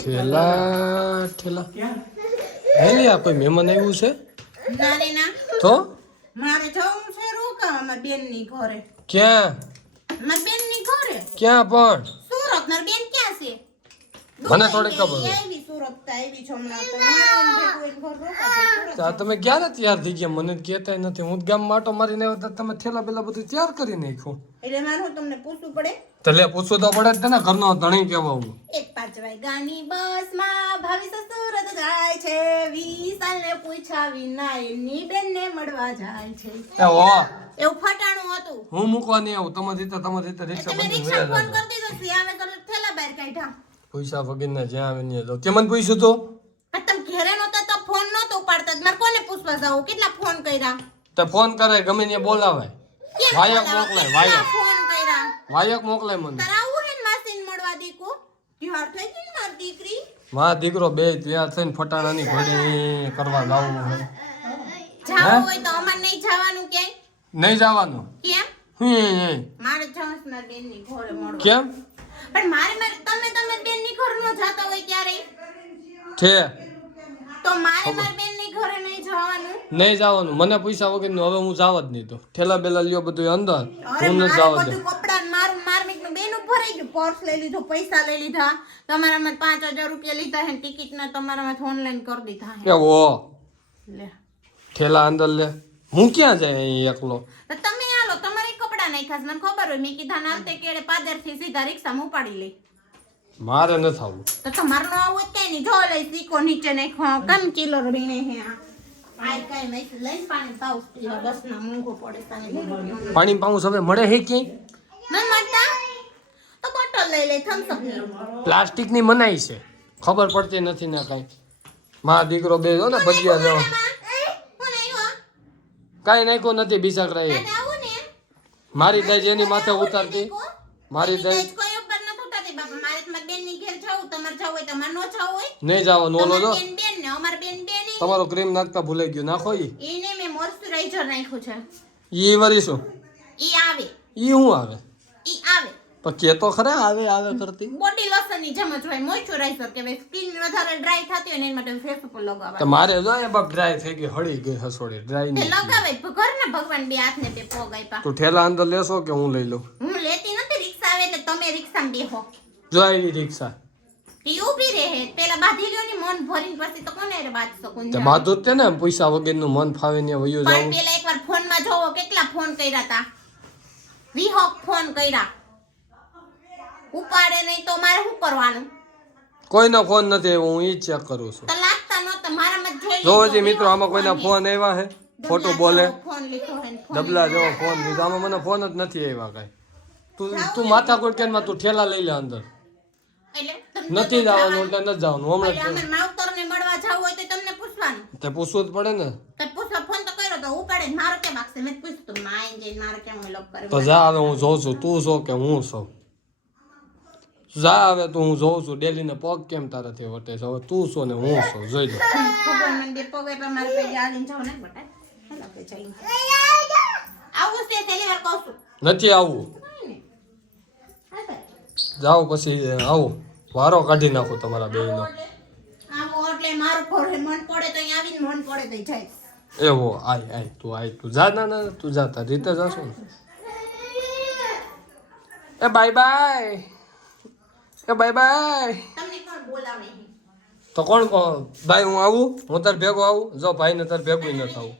ઠેલા ઠેલા હેલી આ કોઈ મહેમાન આવ્યું છે ના રે ના તો મારે જવું છે રોકાવા મારી બેનની ઘરે. ક્યાં મારી બેનની ઘરે ક્યાં પણ સુરત. મારી બેન ક્યાં છે? મને થોડી ખબર છે. આવી સુરત આવી છો હમણાં તો મારે ભેગું એને ઘર રોકાશે તો આ તમે ક્યારે તૈયાર થઈ ગયા મને કહેતા નથી. હું ગામ માટો મારીને આવ્યો તો તમે થેલા બેલા બધું તૈયાર કરી નાખ્યું. એટલે મારું તમને પૂછવું પડે. તો લે પૂછવું તો પડે જ ને ઘરનો ધણી કેવા હું 5 વાગ્યાની બસમાં ભાવી સુરત જાય છે. 20 સાલને પૂછ્યા વિના એની બેનને મળવા જાય છે. એ હો એવું ફટાણું હતું. હું મૂકવા નહીં આવું તમારી રીતે રિક્ષા તમે બંધ રિક્ષા ફોન કરી દીધો છે અમે તો થેલા બહાર કાઢ્યા. પૈસા વગરના જ્યાં આવે ને જાવ તે મને પૂછ્યું તો તમે ઘરે નહોતા તો ફોન નહોતો ઉપાડતા. મારે કોને પૂછવા જાવ? કેટલા ફોન કર્યા? તો ફોન કરે ગમે ને બોલાવાય. વાયક મોકલાય વાયક ફોન કર્યા. વાયક મોકલાય મને. તરાવું હે માસીન મળવા દીકો. ત્યોહાર થઈ ગઈ ને મારી દીકરી. મારા દીકરો બે તૈયાર થઈને ફટાણાની ઘોડી કરવા જાવું છે. જાવ હોય તો અમાર નહીં જવાનું ક્યાંય. નહીં જવાનું કેમ? મારે જવાનું છે મારી બેનની ઘરે મળવા. કેમ પણ મારે તમે બેનની ઘરે ન જાતા હોય ત્યારે છે તો મારી બેનની ઘરે નહીં જવાનું. નહીં જવાનું. મને પૈસા વગરનું હવે હું જાવ જ નહીં. તો ઠેલા બેલા લ્યો બધું અંદર અરે હું ન મારે જાવ બધું કપડાં ને મારું બેનું ભરાઈ ગયું. પર્સ લઈ લીધું, પૈસા લઈ લીધા. તમારામાં 5000 રૂપિયા લીધા હે. ટિકિટ ના તમારામાં ઓનલાઈન કરી દીધા હે. કે ઓ લે ઠેલા અંદર લે. હું ક્યાં જાય અહીં એકલો? તો તમે આલો તમારે કપડાં નાખ્યા છે મને ખબર હોય. મેં કીધા નાલતે કેડે પાદર થી સીધા રિક્ષામાં ઉપાડી લઈ. મારે ન થાવું. તો તમારું નો આવું કઈ નહીં. જો લઈ સીકો નીચે નાખો કમ કિલો રીણે હે આ કઈ નહીં. લઈને પાણી પાઉસ પીવા બસ ના મોંઘો પડે તને. પાણી પાઉસ હવે મળે હે ક્યાંય ન મળતા તો બોટલ લઈ લે થમ્સ અપ ની. પ્લાસ્ટિક ની મનાઈ છે ખબર પડતી નથી ને કઈ. મારા દીકરો બે જો ને ભજીયા જેવો કઈ નાખ્યો નથી. બીજા કરાય મારી દઈ એની માથે ઉતારતી મારી દઈ નહીં જવાનું. ઓલો જો તમારો ક્રીમ નાખતા ભૂલાઈ ગયું. નાખો એને મેં મોઇશ્ચરાઇઝર નાખ્યું છે. ઈ વરી શું ઈ આવે ઈ શું આવે ઈ આવે પણ કે તો ખરા આવે આવે કરતી. બોડી લોશન ની જેમ જ હોય મોઇશ્ચરાઇઝર કે સ્કિન વધારે ડ્રાય થતી હોય ને એના માટે ફેસ ઉપર લગાવવા. તો મારે જો એ બાપ ડ્રાય થઈ ગઈ હળી ગઈ હસોડી ડ્રાય તે નહીં લગાવે ઘરના ભગવાન બે હાથ ને બે પગ આપ્યા. તું ઠેલા અંદર લેશો કે હું લઈ લઉં? હું લેતી નથી. રિક્ષા આવે એટલે તમે રિક્ષામાં બેહો. જો આવી રિક્ષા ઈ ઊભી રહે પેલા બાંધી લ્યો ની મન ભરીને પછી તો કોને રે બાંધશો કોણ તે બાધું જ તે ને પૈસા વગરનું મન ફાવે ને વયો પણ જાવું. પેલા એકવાર ફોન માં જોવો કેટલા ફોન કર્યા તા. 20 ફોન કર્યા. ઉપાડે નહીં તો મારે શું કરવાનું? કોઈનો ફોન નથી આવ્યો. હું ઈ ચેક કરું છું. તો લાગતા નહોતા મારામાં જોઈ જો હજી મિત્રો આમાં કોઈના ફોન આવ્યા હે ખોટું બોલે ફોન લીધો હે ડબલા જેવો ફોન લીધો. આમાં મને ફોન જ નથી આવ્યા કઈ. તું માથા કોઈ કેનમાં તું ઠેલા લઈ લે અંદર. એટલે નથી જવાનું એટલે નથી જવાનું. હમણાં અમે માવતર ને મળવા જાવ હોય તો તમને પૂછવાનું. તે પૂછવું જ પડે ને. તો પૂછો ફોન તો કર્યો તો ઉપાડે જ મારો કેમ આખશે. મેં પૂછતું માઈન જઈને મારે કેમ લોક કરે. તો જા હવે હું જોઉં છું તું છો કે હું છો. જા હવે તું હું જોઉં છું ડેલી ને પગ કેમ તારાથી વટે છે. હવે તું છો ને હું છો જોઈ લો. ભગવાન મને બે પગ આપ્યા મારે પે આલીને જાવ ને બટા. હેલો કે ચાલી આવું છે તેલી વાર કહું છું. નથી આવવું. જાઓ પછી આવો વારો કાઢી નાખો તમારા બેયનો. આવો એટલે મારું ઘરે મન પડે તો અહીં આવીને મન પડે તો જાય. એવો આય તું જા. ના તું જા તારી રીતે જાશો ને. એ બાય બાય. એ બાય બાય. તમને કોણ બોલાવે? તો કોણ ભાઈ હું આવું? હું તાર ભેગો આવું? જો ભાઈ ને તાર ભેગું ન થાવું.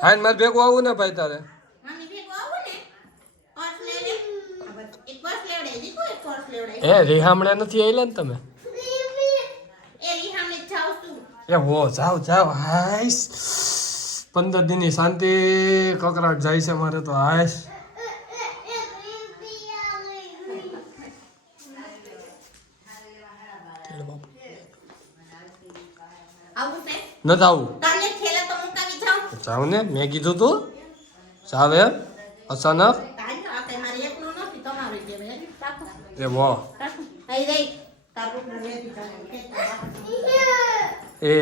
ભાઈ મારે ભેગું આવું ને ભાઈ તારે. મમ્મી ભેગો આવો ને પર્સ લે લે. એક પર્સ લેવડે દીકો એક પર્સ લેવડે. એ રીહામણે નથી આવેલા ને તમે? એ રીહામને જાવ છું. એ હો જાવ હાઈસ 15 દિનની શાંતિ કકરાટ જાય છે મારે તો હાઈસ. આવું છે નથી આવું. તમને થેલા તો મુકાવી જાવ. જાવ ને મેં કીધું તું જાવ એમ અચાનક. તારી આ મારે એકલું નથી તમારું જે મેં રાખો. એ હો રાખો. આઈ રહી તારું રેડી જાવ. એ